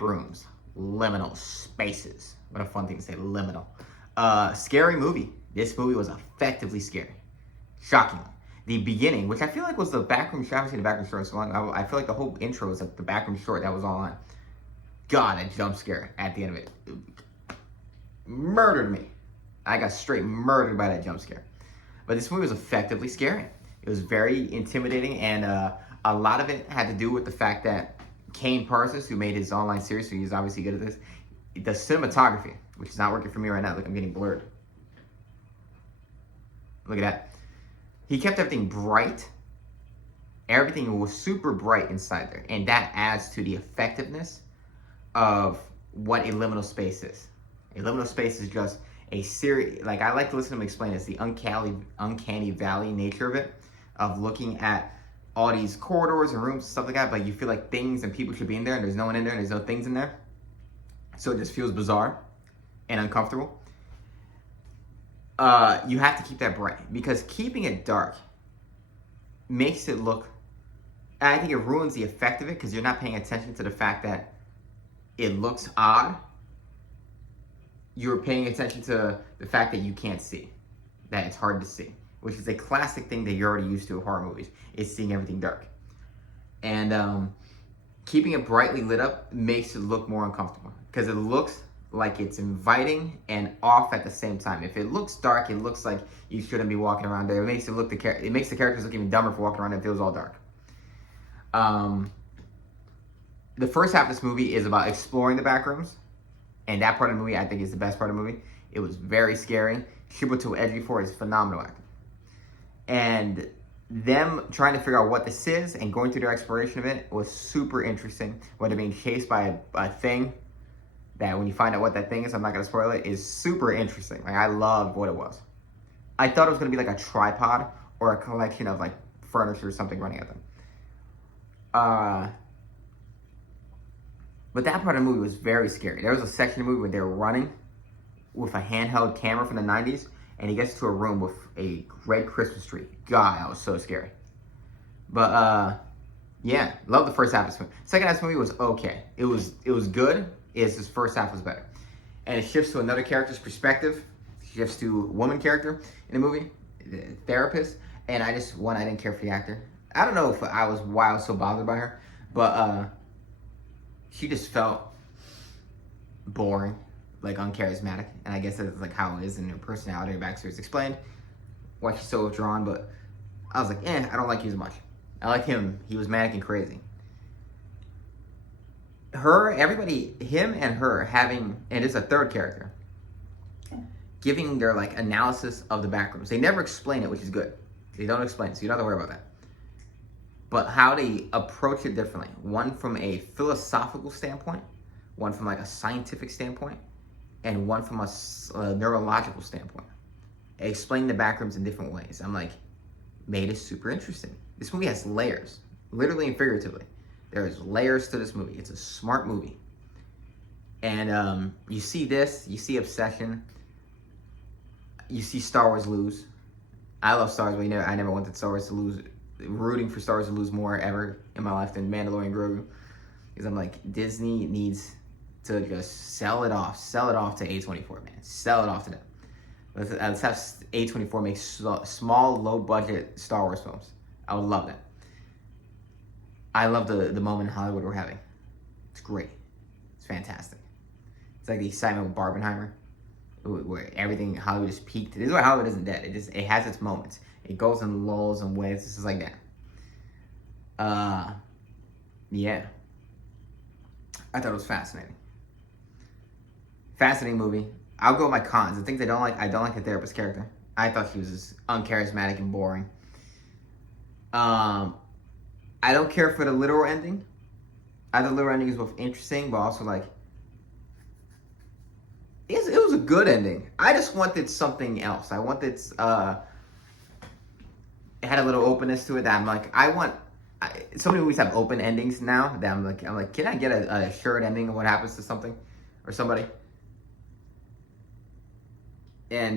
Backrooms, liminal spaces. What a fun thing to say, liminal. Scary movie. This movie was effectively scary. Shockingly. The beginning, which I feel like was the Backroom short. I haven't seen the Backroom short in so long. I feel like the whole intro was like the Backroom short that was online. God, a jump scare at the end of it. Murdered me. I got straight murdered by that jump scare. But this movie was effectively scary. It was very intimidating, and a lot of it had to do with the fact that Kane Parsons, who made his online series, so he's obviously good at this, the cinematography, which is not working for me right now. Look, I'm getting blurred. Look at that. He kept everything bright. Everything was super bright inside there, and that adds to the effectiveness of what a liminal space is. A liminal space is just a series, like I like to listen to him explain this, the uncanny valley nature of it, of looking at all these corridors and rooms and stuff like that, but you feel like things and people should be in there, and there's no one in there, and there's no things in there. So it just feels bizarre and uncomfortable. You have to keep that bright, because keeping it dark makes it look, I think it ruins the effect of it, because you're not paying attention to the fact that it looks odd. You're paying attention to the fact that you can't see, that it's hard to see, which is a classic thing that you're already used to with horror movies, is seeing everything dark. And keeping it brightly lit up makes it look more uncomfortable, because it looks like it's inviting and off at the same time. If it looks dark, it looks like you shouldn't be walking around there. It makes the characters look even dumber for walking around if it was all dark. The first half of this movie is about exploring the back rooms, and that part of the movie I think is the best part of the movie. It was very scary. Chiwetel Ejiofor is phenomenal actor, and them trying to figure out what this is and going through their exploration of it was super interesting. Whether being chased by a thing that, when you find out what that thing is, I'm not going to spoil it, is super interesting. Like, I loved what it was. I thought it was going to be like a tripod or a collection of like furniture or something running at them. But that part of the movie was very scary. There was a section of the movie where they were running with a handheld camera from the 90s, and he gets to a room with a red Christmas tree. God, that was so scary. But yeah, love the first half of this movie. Second half of this movie was okay. It was good. It's just first half was better. And it shifts to another character's perspective. It shifts to a woman character in the movie, the therapist. And I didn't care for the actor. I don't know why I was so bothered by her, but she just felt boring, like uncharismatic. And I guess that's like how it is in her personality. Her backstory is explained, why she's so withdrawn. But I was like, I don't like you as much. I like him. He was manic and crazy. Him and her having, and it's a third character, giving their like analysis of the backrooms. They never explain it, which is good. They don't explain it, so you don't have to worry about that. But how they approach it differently. One from a philosophical standpoint, one from like a scientific standpoint, and one from a neurological standpoint. Explain the backrooms in different ways. I'm like, made it super interesting. This movie has layers, literally and figuratively. There's layers to this movie. It's a smart movie. And you see this, you see Obsession, you see Star Wars lose. I love Star Wars, but I never wanted Star Wars to lose. Rooting for Star Wars to lose more ever in my life than Mandalorian Grogu. Because I'm like, Disney needs to just sell it off to A24, man. Sell it off to them. Let's have A24 make small, low-budget Star Wars films. I would love that. I love the moment in Hollywood we're having. It's great. It's fantastic. It's like the excitement with Barbenheimer, where everything in Hollywood is peaked. This is why Hollywood isn't dead. It has its moments. It goes in lulls and waves. This is like that. Yeah. I thought it was fascinating. Fascinating movie. I'll go with my cons. The things I don't like the therapist character. I thought she was just uncharismatic and boring. I don't care for the literal ending. I thought the literal ending was both interesting, but also like, it was a good ending. I just wanted something else. I wanted, it had a little openness to it that I'm like, so many movies have open endings now that I'm like, can I get a assured ending of what happens to something or somebody? And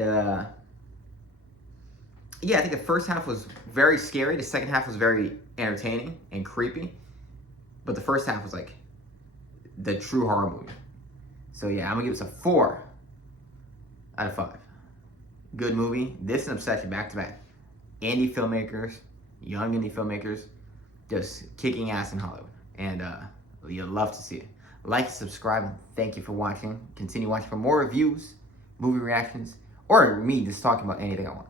yeah, I think the first half was very scary. The second half was very entertaining and creepy. But the first half was like the true horror movie. So yeah, I'm gonna give this a 4 out of 5. Good movie. This and Obsession back to back. Indie filmmakers, young indie filmmakers, just kicking ass in Hollywood. And you'll love to see it. Like, subscribe. Thank you for watching. Continue watching for more reviews, movie reactions, or me just talking about anything I want.